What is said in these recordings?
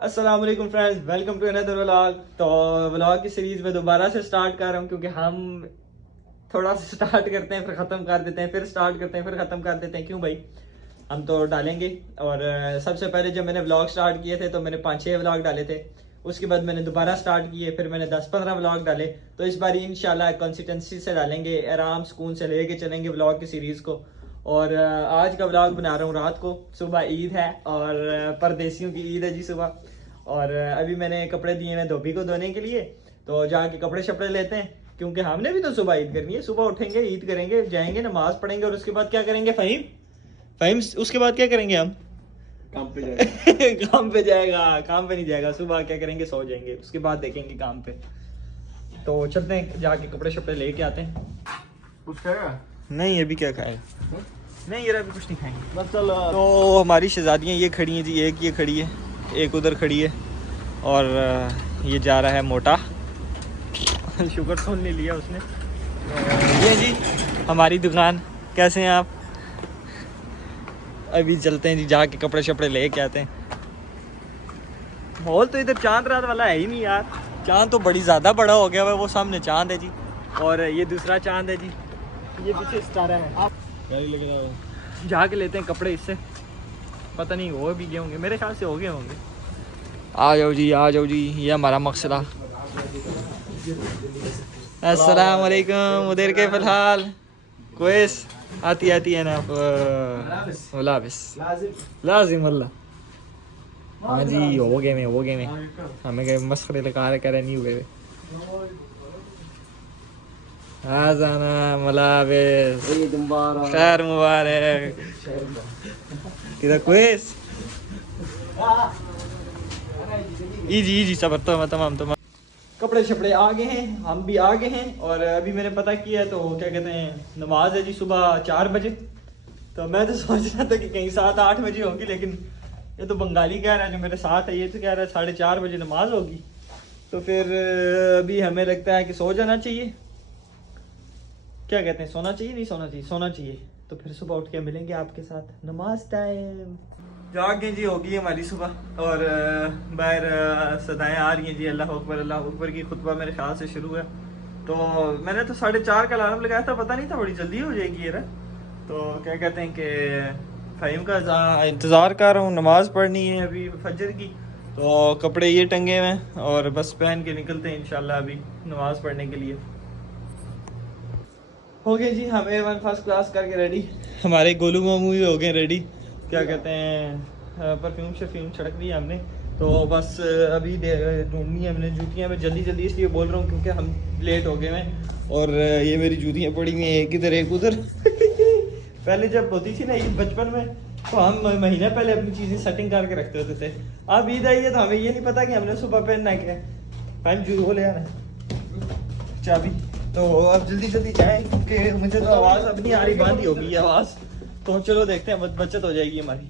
अस्सलाम वालेकुम friends, welcome to another vlog. तो व्लॉग की सीरीज में दोबारा से स्टार्ट कर रहा हूँ क्योंकि हम थोड़ा सा स्टार्ट करते हैं फिर ख़त्म कर देते हैं, फिर स्टार्ट करते हैं फिर ख़त्म कर देते हैं। क्यों भाई, हम तो डालेंगे। और सबसे पहले जब मैंने व्लॉग स्टार्ट किए थे तो मैंने 5-6 व्लॉग डाले थे। उसके बाद मैंने दोबारा स्टार्ट किए, फिर मैंने 10-15 व्लॉग डाले। तो इस बार इंशाल्लाह कंसिस्टेंसी से डालेंगे, आराम सुकून से लेके चलेंगे व्लॉग की सीरीज़ को। और आज का व्लॉग बना रहा हूँ रात को, सुबह ईद है और परदेसियों की ईद है जी सुबह। और अभी मैंने कपड़े दिए हैं धोबी को धोने के लिए, तो जाके कपड़े शपड़े लेते हैं क्योंकि हमने भी तो सुबह ईद करनी है। सुबह उठेंगे, ईद करेंगे, जाएंगे, नमाज पढ़ेंगे और उसके बाद क्या करेंगे फ़हीम? फ़हीम उसके बाद क्या करेंगे हम? काम पे जाएगा। काम पे जाएगा? काम पे नहीं जाएगा, सुबह क्या करेंगे, सो जाएंगे, उसके बाद देखेंगे काम पे। तो चलते हैं, जाके कपड़े शपड़े लेके आते हैं। कुछ खाएगा? नहीं अभी क्या खाएंगे, नहीं यार अभी कुछ नहीं खाएंगे। बस चल। तो हमारी शहजादियाँ ये खड़ी हैं जी, एक ये खड़ी है, एक उधर खड़ी है और ये जा रहा है मोटा। शुगर सुन नहीं लिया उसने। ये जी हमारी दुकान, कैसे हैं आप? अभी चलते हैं जी, जाके कपड़े शपड़े ले के आते हैं। माहौल तो इधर चांद रात वाला है ही नहीं यार, चांद तो बड़ी ज़्यादा बड़ा हो गया हुआ है। वो सामने चांद है जी और ये दूसरा चांद है जी, ये पीछे सितारा है। जाके लेते हैं कपड़े इससे, पता नहीं हो भी गए होंगे, मेरे ख्याल से हो गए होंगे। आ जाओ जी, आ जाओ जी, ये हमारा मकसद। अस्सलाम वालेकुम, उधर के फिलहाल क्वेस आती है ना लाबिस लाजिम अल्लाह। हाँ जी हो गए में हमें कहीं मस्खरे लगा रहे, कह रहे नहीं हुए। आजाना मलाबिस, खैर मुबारक। किधर क्वेस इजी सबर तो तमाम कपड़े शपड़े आ गए हैं, हम भी आ गए हैं। और अभी मैंने पता किया है तो क्या कहते हैं, नमाज है जी सुबह 4 बजे। तो मैं तो सोच रहा था कि कहीं 7-8 बजे होगी, लेकिन ये तो बंगाली कह रहा है जो मेरे साथ है, ये तो कह रहा है 4:30 बजे नमाज होगी। तो फिर अभी हमें लगता है कि सो जाना चाहिए। क्या कहते हैं, सोना चाहिए नहीं सोना चाहिए? सोना चाहिए। तो फिर सुबह उठ के मिलेंगे आपके साथ, नमाज टाइम। जागे जी होगी हमारी सुबह और बाहर सदाएँ आ रही हैं जी, अल्लाह अकबर की खुतबा मेरे ख्याल से शुरू है। तो मैंने तो 4:30 का अलार्म लगाया था, पता नहीं था बड़ी जल्दी हो जाएगी ये। तो क्या कहते हैं कि फ़हीम का इंतज़ार कर रहा हूँ, नमाज़ पढ़नी है अभी फजर की। तो कपड़े ये टंगे हुए हैं और बस पहन के निकलते हैं इंशाल्लाह अभी नमाज़ पढ़ने के लिए। हो गए जी, हम A1 फर्स्ट क्लास करके रेडी। हमारे गोलू मामू भी हो गए रेडी। क्या कहते हैं, परफ्यूम शर्फ्यूम छिड़क दी हमने। तो बस अभी ढूंढनी है हमने जूतियाँ। मैं जल्दी इसलिए बोल रहा हूँ क्योंकि हम लेट हो गए हैं। और ये मेरी जूतियाँ पड़ी हुई हैं, एक इधर एक उधर। पहले जब होती थी ना ईद बचपन में, तो हम महीने पहले अपनी चीज़ें सेटिंग करके रखते होते थे। अब ईद आई है तो हमें ये नहीं पता कि हमने सुबह पहनना है क्या। टाइम जूत हो ले आना चाबी। तो अब जल्दी जाएं क्योंकि मुझे तो आवाज़ अब नहीं आ रही, बंद ही होगी आवाज़। तो चलो देखते हैं, बचत हो जाएगी हमारी।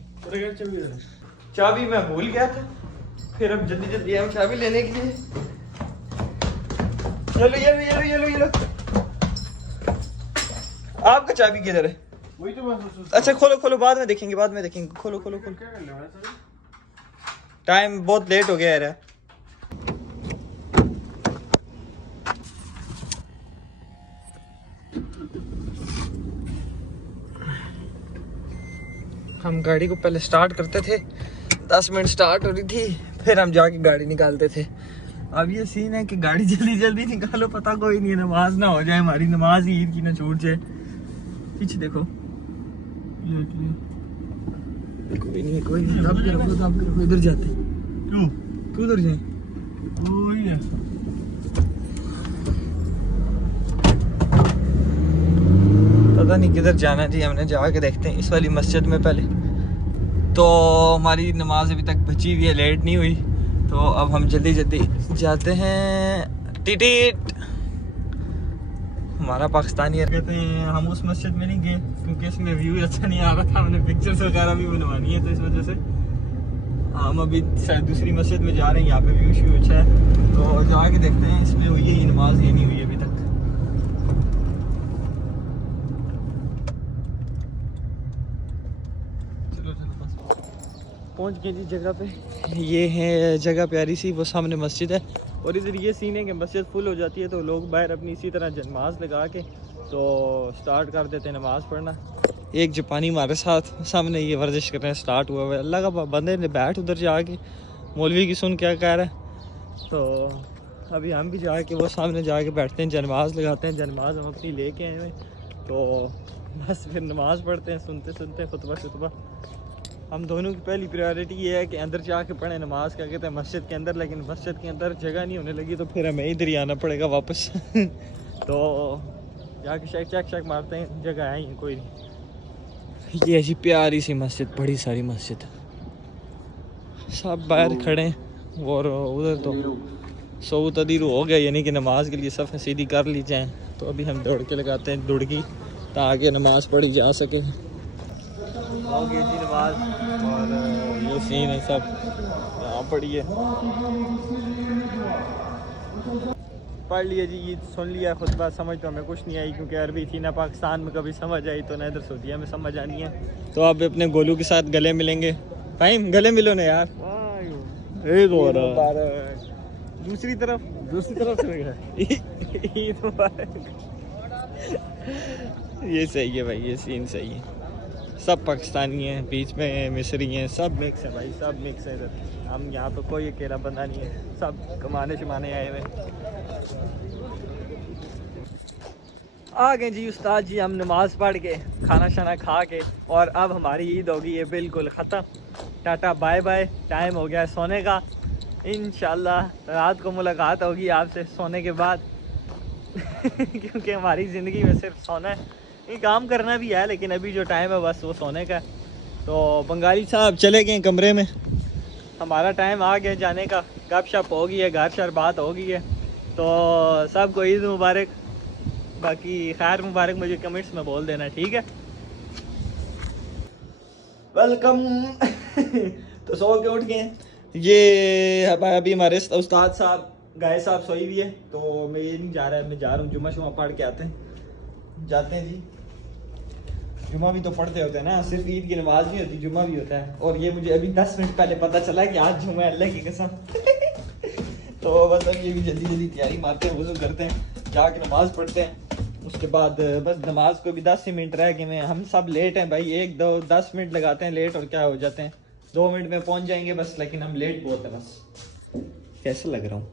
चाबी मैं भूल गया था, फिर अब जल्दी हम चाबी लेने के लिए। ये लो। आपका चाबी किधर है? वही तो मैं अच्छा खोलो, बाद में देखेंगे। खोलो। टाइम बहुत लेट हो गया यार। हम गाड़ी को पहले स्टार्ट करते थे, 10 मिनट स्टार्ट हो रही थी, फिर हम जाके गाड़ी निकालते थे। अब ये सीन है कि गाड़ी जल्दी निकालो, पता कोई नहीं है, नमाज ना हो जाए हमारी, नमाज ही ईद की ना छूट जाए। पीछे देखो, कोई नहीं, दब के रखो, इधर जाते। क्यों उधर जाए? वही है। पता नहीं किधर जाना जी, हमने जाके देखते हैं इस वाली मस्जिद में पहले। तो हमारी नमाज अभी तक बची हुई है, लेट नहीं हुई। तो अब हम जल्दी जाते हैं। टिटिट हमारा पाकिस्तानी कहते हैं। हम उस मस्जिद में नहीं गए क्योंकि इसमें व्यू अच्छा नहीं आ रहा था, हमने पिक्चर्स वगैरह भी बनवानी है, तो इस वजह से हम अभी शायद दूसरी मस्जिद में जा रहे हैं। यहाँ पे व्यू शू अच्छा है, तो जाके देखते हैं इसमें हुई है नमाज, ये नहीं हुई अभी तक। पहुंच गए जी जगह पे। ये है जगह प्यारी सी, वो सामने मस्जिद है। और इधर ये सीन है कि मस्जिद फुल हो जाती है तो लोग बाहर अपनी इसी तरह नमाज लगा के तो स्टार्ट कर देते हैं नमाज़ पढ़ना। एक जापानी हमारे साथ सामने ये वर्जिश कर रहे हैं, स्टार्ट हुआ हुआ है। अल्लाह का बंदे ने बैठ उधर जाके मौलवी की सुन क्या कह रहा है। तो अभी हम भी जाके वो सामने जाके बैठते हैं, नमाज़ लगाते हैं। नमाज़ हम अपनी लेके आए हुए तो बस फिर नमाज़ पढ़ते हैं सुनते सुनते खुतबा शुतबा। हम दोनों की पहली प्रायोरिटी ये है कि अंदर जाके पढ़ें नमाज़, क्या कहते हैं मस्जिद के अंदर। लेकिन मस्जिद के अंदर जगह नहीं होने लगी तो फिर हमें इधर ही आना पड़ेगा वापस। तो जाके चेक मारते हैं, जगह है ही कोई नहीं। ये ऐसी प्यारी सी मस्जिद, बड़ी सारी मस्जिद, सब बाहर खड़े हैं। और उधर तो सऊ तदीर हो गया, यानी कि नमाज के लिए सफ़ सीधी कर ली जाए। तो अभी हम दौड़ के लगाते हैं दुड़की ताकि नमाज़ पढ़ी जा सके। हो गई जी नमाज और ये सीन है सब यहाँ पढ़िए। पढ़ लिया जी, ईद सुन लिया, खुतबा समझ तो हमें कुछ नहीं आई क्योंकि अरबी थी ना पाकिस्तान में कभी समझ आई तो ना इधर सऊदीया में समझ आनी है। तो अब अपने गोलू के साथ गले मिलेंगे। फाइम गले मिलो ना यार। दूसरी तरफ से ईद मुबारक। ये सही है भाई, ये सीन सही है। सब पाकिस्तानी हैं, बीच में मिस्री हैं, सब मिक्स है भाई, सब मिक्स है इधर। हम यहाँ पे कोई अकेला बंदा नहीं है, सब कमाने शमाने आए हुए। आ गए जी उस्ताद जी, हम नमाज़ पढ़ के खाना शाना खा के और अब हमारी ईद होगी है बिल्कुल ख़त्म। टाटा बाय बाय, टाइम हो गया सोने का। इंशाल्लाह रात को मुलाकात होगी आपसे सोने के बाद। क्योंकि हमारी ज़िंदगी में सिर्फ सोना है, ये काम करना भी है लेकिन अभी जो टाइम है बस वो सोने का। तो बंगाली साहब चले गए कमरे में, हमारा टाइम आ गया जाने का। गप शप हो गई है, घर शर बात हो गई है। तो सबको ईद मुबारक, बाकी खैर मुबारक मुझे कमेंट्स में बोल देना, ठीक है। वेलकम। तो सो के उठ गए। ये अभी हमारे उस्ताद साहब गाय साहब सोई हुई है तो मैं ये नहीं जा रहा है, मैं जा रहा हूँ जुम्मा शुमा पढ़ के जाते हैं जी। जुम्मा भी तो पढ़ते होते हैं ना, सिर्फ ईद की नमाज नहीं होती, जुम्मा भी होता है। और ये मुझे अभी 10 मिनट पहले पता चला कि आज जुम्मा है, अल्लाह की कसम। तो बस अब ये भी जल्दी जल्दी तैयारी मारते हैं, वज़ू करते हैं, जाके नमाज पढ़ते हैं। उसके बाद बस नमाज को भी 10 ही मिनट रह गए हैं। हम सब लेट हैं भाई, 1-2-10 मिनट लगाते हैं लेट और क्या हो जाते हैं, 2 मिनट में पहुंच जाएंगे बस। लेकिन हम लेट बहुत है बस। कैसे लग रहा हूँ,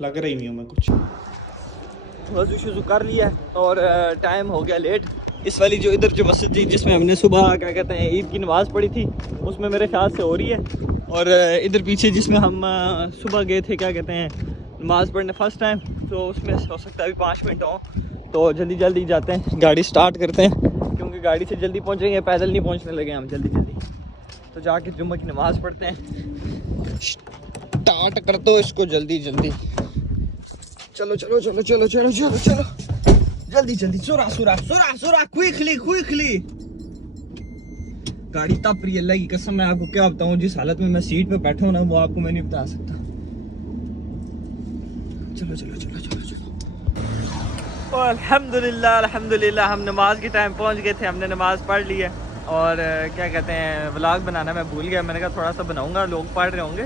लग रही नहीं हूँ मैं कुछ। वज़ू शुज़ू कर लिया और टाइम हो गया लेट। इस वाली जो इधर जो मस्जिद थी जिसमें हमने सुबह क्या कहते हैं ईद की नमाज़ पढ़ी थी उसमें मेरे ख्याल से हो रही है। और इधर पीछे जिसमें हम सुबह गए थे क्या कहते हैं नमाज़ पढ़ने फर्स्ट टाइम, तो उसमें हो सकता है अभी 5 मिनट हो। तो जल्दी जल्दी जाते हैं, गाड़ी स्टार्ट करते हैं क्योंकि गाड़ी से जल्दी पहुँचेंगे, पैदल नहीं पहुँचने लगे हम जल्दी जल्दी। तो जाके जुम्मे की नमाज़ पढ़ते हैं। स्टार्ट कर दो इसको जल्दी जल्दी, चलो चलो चलो चलो चलो चलो चलो जल्दी जल्दी, सुरा सुरा सुरा सुरा, क्विकली। गाड़ी तप रही है, अल्लाह की कसम। मैं आपको क्या बताऊं, जिस हालत में मैं सीट पे बैठा हूं ना वो आपको मैं नहीं बता सकता। चलो चलो चलो चलो चलो। और अल्हम्दुलिल्लाह हम नमाज के टाइम पहुंच गए थे, हमने नमाज पढ़ ली है। और क्या कहते हैं व्लॉग बनाना मैं भूल गया, मैंने कहा थोड़ा सा बनाऊंगा, लोग पढ़ रहे होंगे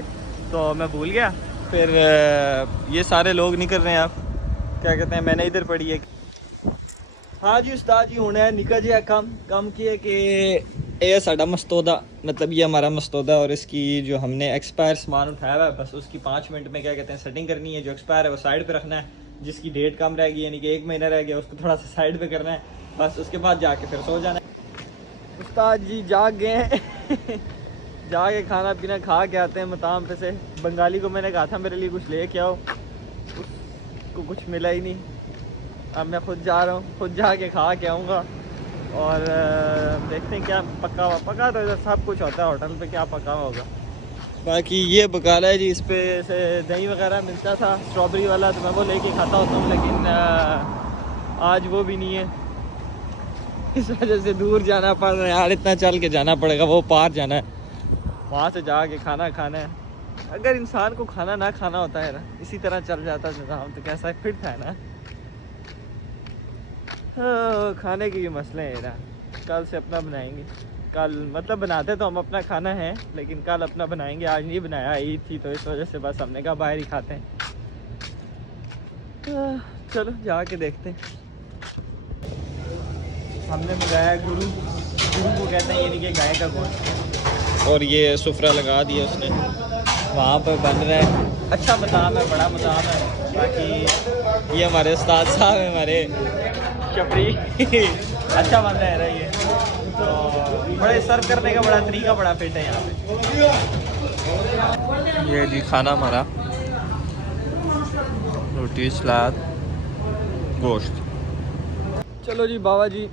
तो मैं भूल गया। फिर ये सारे लोग नहीं कर रहे हैं, आप क्या कहते हैं मैंने इधर पढ़ी है। हाँ जी उस्ताद जी होना है निका जी काम किए कि ये साड़ा मस्तौदा, मतलब ये हमारा मस्तौदा और इसकी जो हमने एक्सपायर सामान उठाया हुआ है बस उसकी 5 मिनट में क्या कहते हैं सेटिंग करनी है। जो एक्सपायर है वो साइड पे रखना है, जिसकी डेट कम रह गई यानी कि 1 महीना रह गया उसको थोड़ा सा साइड पे करना है बस। उसके बाद जाके फिर सो जाना है। उस्ताद जी जाग गए। जाके खाना पीना खा के आते हैं मताम पे से। बंगाली को मैंने कहा था मेरे लिए कुछ ले के आओ, उसको कुछ मिला ही नहीं। अब मैं खुद जा रहा हूँ, खुद जाके खा के आऊँगा और देखते हैं क्या पका तो इधर सब कुछ होता है होटल पे, क्या पका हुआ होगा। बाकी ये बकाला है जी, इस पे से दही वगैरह मिलता था स्ट्रॉबेरी वाला, तो मैं वो लेके खाता होता हूँ लेकिन आज वो भी नहीं है। इस वजह से दूर जाना पड़ रहा है यार, इतना चल के जाना पड़ेगा, वो पार जाना है, वहाँ से जाके खाना खाना है। अगर इंसान को खाना ना खाना होता है ना, इसी तरह चल जाता निज़ाम तो कैसा फिट था ना। खाने के ये मसले हैं ना, कल से अपना बनाएंगे। कल मतलब बनाते तो हम अपना खाना है, लेकिन कल अपना बनाएंगे, आज नहीं बनाया, ईद थी तो इस वजह से बस हमने कहा बाहर ही खाते हैं। चलो जाके देखते हैं। हमने मंगाया गुरु को कहते हैं यानी कि गाय का गोश्त, और ये सुफरा लगा दिया उसने, वहाँ पर बन रहा है। अच्छा मदाम है, बड़ा मदाम है। बाकी ये हमारे उस्ताद साहब हैं, हमारे चपड़ी अच्छा बन रहा है ये, तो बड़े सर्व करने का बड़ा तरीका बड़ा फिट है यहाँ पे। ये जी खाना हमारा, रोटी सलाद गोश्त। चलो जी बाबा जी,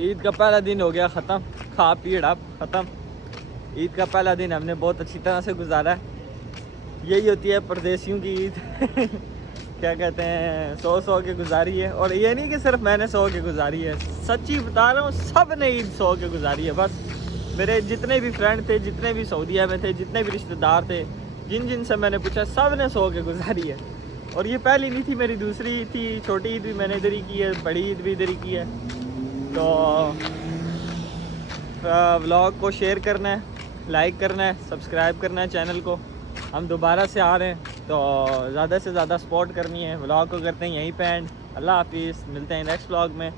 ईद का पहला दिन हो गया ख़त्म, खा पी अब ख़त्म। ईद का पहला दिन हमने बहुत अच्छी तरह से गुजारा है। यही होती है परदेसियों की ईद क्या कहते हैं, 100 के गुजारी है। और ये नहीं कि सिर्फ मैंने 100 के गुजारी है, सच्ची बता रहा हूँ, सब ने ईद 100 के गुजारी है। बस मेरे जितने भी फ्रेंड थे, जितने भी सऊदीया में थे, जितने भी रिश्तेदार थे, जिन से मैंने पूछा, सब ने 100 के गुजारी है। और ये पहली नहीं थी मेरी, दूसरी थी। छोटी ईद भी मैंने इधर ही की है, बड़ी ईद भी इधर ही की है। तो व्लॉग को शेयर करना है, लाइक करना है, सब्सक्राइब करना है चैनल को। हम दोबारा से आ रहे हैं तो ज़्यादा से ज़्यादा सपोर्ट करनी है। व्लॉग को करते हैं यहीं पे एंड। अल्लाह हाफिज़, मिलते हैं नेक्स्ट व्लॉग में।